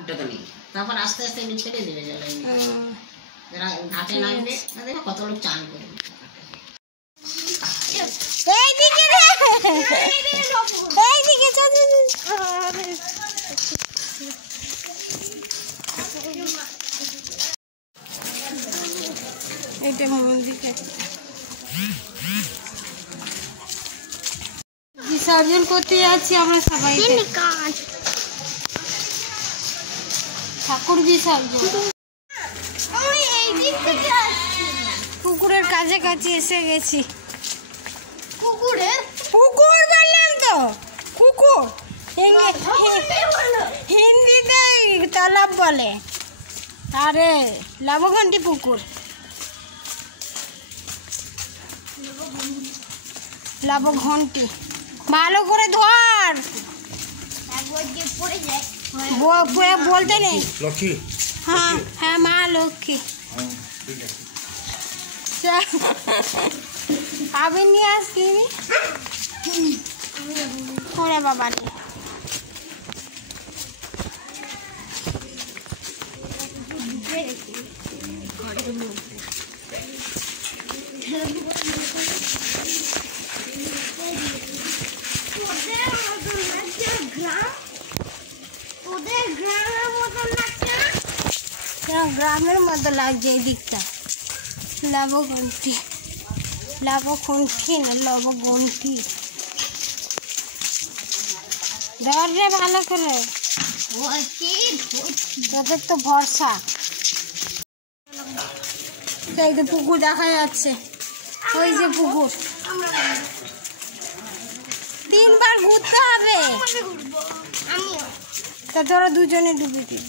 উঠাতে নেই, তারপর আস্তে আস্তে এমনি ছেড়ে দেবে জলে। যারা ঘাটে নামবে দেখো কত লোক চান করে। এটা মন্দির বিসর্জন করতে যাচ্ছি আমরা সবাই, ঠাকুর বিসর্জন। পুকুরের কাছাকাছি এসে গেছি। পুকুর বললাম তো, পুকুর হিন্দিতে তালাব বলে, আরে লাবঘন্টি পুকুর, লাবঘন্টি। ভালো করে ধর, বলতে নেই। লক্ষ্মী, হ্যাঁ হ্যাঁ মা লক্ষ্মী। আমি নিয়ে আসছি করে বাবা নিয়ে। গ্রামের মতো লাগছে এই দিকটা। লাবঘন্টি, লাবঘন্টি না লবঘন্টি। ধর রে ভালো করে, তোদের তো ভরসা। এই যে পুকুর দেখা যাচ্ছে, ওই যে পুকুর। 3 বার ঘুরতে হবে, তা তোরা দুজনে ডুবে দিবি।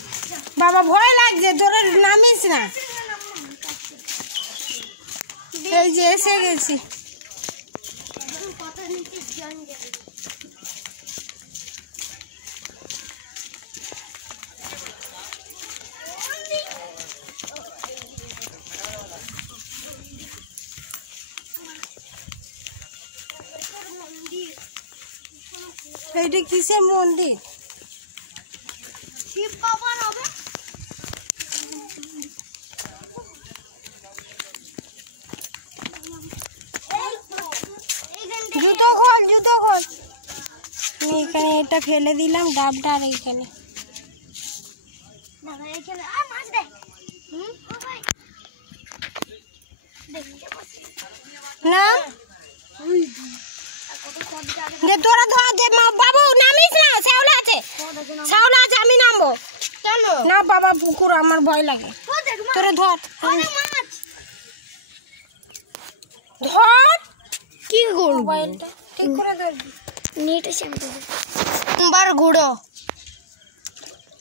বাবা ভয় লাগছে, তোরা নামিস না। এই যে এসে গেছি। এইটা কিসের মন্দির? শিব বাবার হবে। জুতো খোল, জুতো খোল। এখানে এটা ফেলে দিলাম ডাবটা, আর এইখানে না যে তোরা ধর দে। বাবু নামিস না, শ্যাওলা আছে, শ্যাওলা আছে, আমি নামবো না। বাবা পুকুর আমার ভয় লাগে। তোরা ধর, ধর। কি করব মোবাইলটা ঠিক করে ধরবি। নেট আছে আমি ধরব। বার গুড়ো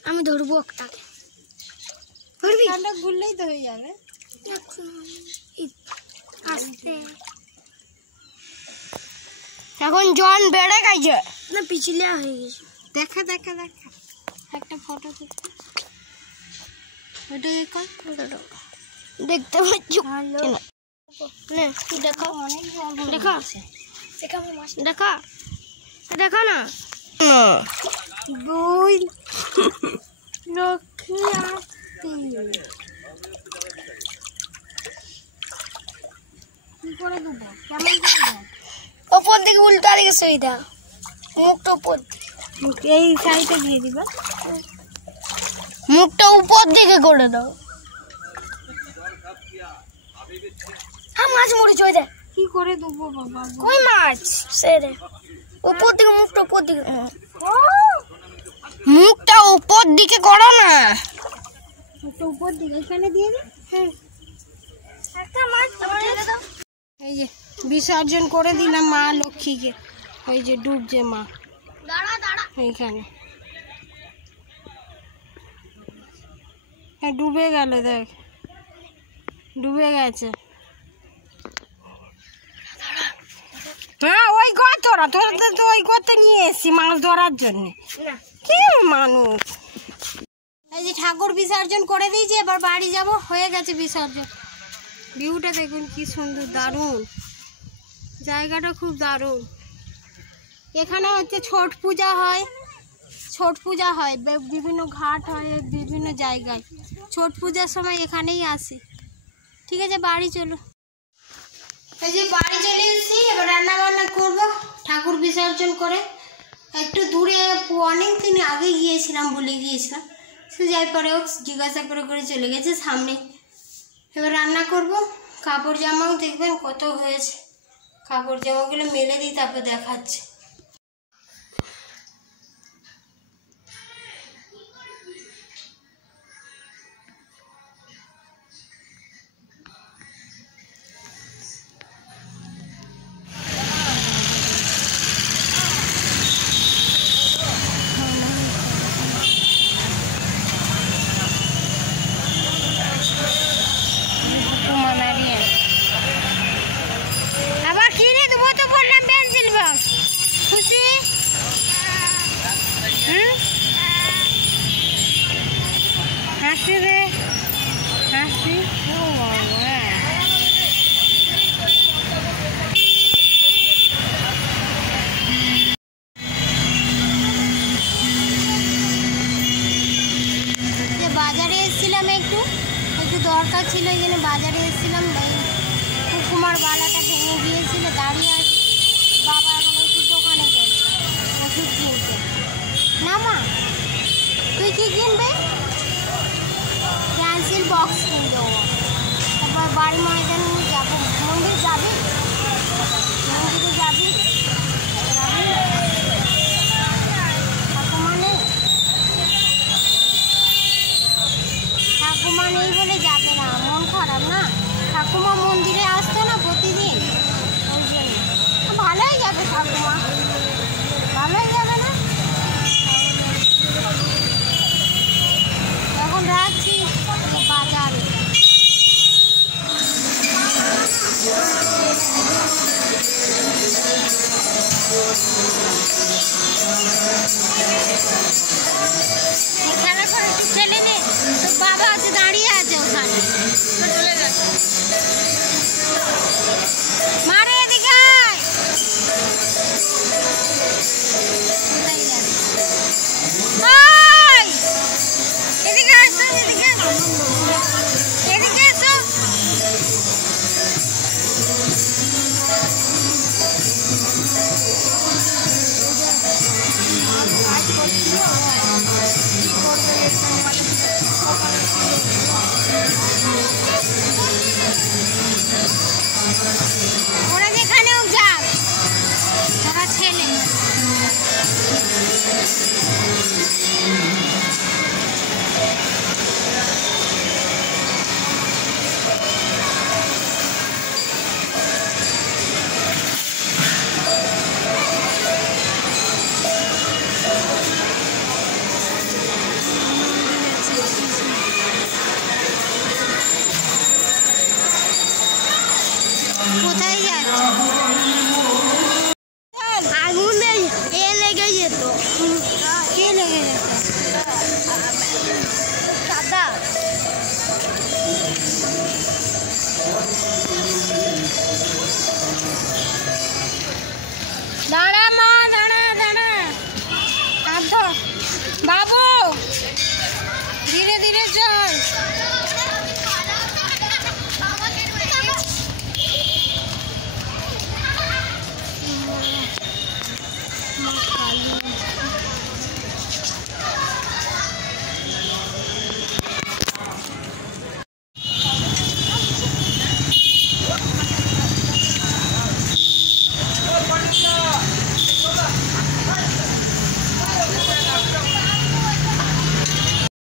আমি ধরবো একটাকে। ধরবি? কাঁটা গুললেই তো হয়ে যাবে। আস্তে। এখন জন বেড়ে গেছে না, পিছলিয়া হয়ে গেছে। দেখা দেখা দেখা একটা ফটো দেখতে। ওটা দেখতে পাচ্ছি না। দেখো দেখো দেখো দেখো না। দুই লক্ষ্মী আসতি কি করে দেবো? কেমন করে ওপর দিকে উল্টা দিকে সেইটা মুখটা উপর দিকে, এই সাইডে দিয়ে দিবা। মুখটা উপর দিকে করে দাও। মাছ মরে চলে যায়। কি করে দেবো বাবা? কই মাছ সেরে উপর দিকে, মুখটা উপর দিকে, মুখটা উপর দিকে করো না। মুখটা উপর দিকে এখানে দিয়ে দে। একটা মাছ ছেড়ে দাও। এই যে বিসর্জন করে দিলাম মা লক্ষ্মীকে। ওই যে ডুবছে মা, দাঁড়া দাঁড়া এইখানে। হ্যাঁ ডুবে গেল, দেখ ডুবে গেছে। হ্যাঁ ওই গর্ত, তোরা তো ওই গর্তে নিয়ে এসছি মাছ ধরার জন্য। কি মানুষ। এই যে ঠাকুর বিসর্জন করে দিয়েছি, এবার বাড়ি যাব। হয়ে গেছে বিসর্জন। ভিউটা দেখুন কি সুন্দর, দারুণ জায়গাটা, খুব দারুণ। এখানে হচ্ছে ছট পূজা হয়। ছট পূজা হয়, বিভিন্ন ঘাট হয়, বিভিন্ন জায়গায়। ছট পূজার সময় এখানেই আসি। ঠিক আছে, বাড়ি চলো। এই যে বাড়ি চলে এসেছি, এবার রান্না বান্না করবো ঠাকুর বিসর্জন করে। একটু দূরে অনেক দিন আগে গিয়েছিলাম, ভুলে গিয়েছিলাম, সে যাই পরে হোক জিজ্ঞাসা করে করে চলে গেছে সামনে। এবার রান্না করব। কাপড় জামাও দেখবেন কত হয়েছে, কাপড় জামাগুলো মেলে দিই তারপর দেখাচ্ছে। আবার কিনে দেবো তো বললাম পেন্সিল বক্স। খুশি? হাসি রে হাসি। ও বাবা, বাজারে এসেছিলাম, একটু দরকার ছিল, এই জন্য বাজারে এসেছিলাম। কুকুমার বালাটা ভেঙে গিয়েছিল, দাঁড়িয়ে আছি। বাবা এখন ওষুধ দোকানে গেছে ওষুধ কিনতে। না মা, তুই কি কিনবে? পেন্সিল বক্স কিনবে ও। তারপর বাড়ি ময়দানে যাবো। মন্দির যাবি? মন্দিরে যাবি? ঠাকুমা নেই, ঠাকুমা নেই বলে যাবে না, মন খারাপ না। ঠাকুমা মন্দিরে আসতো না,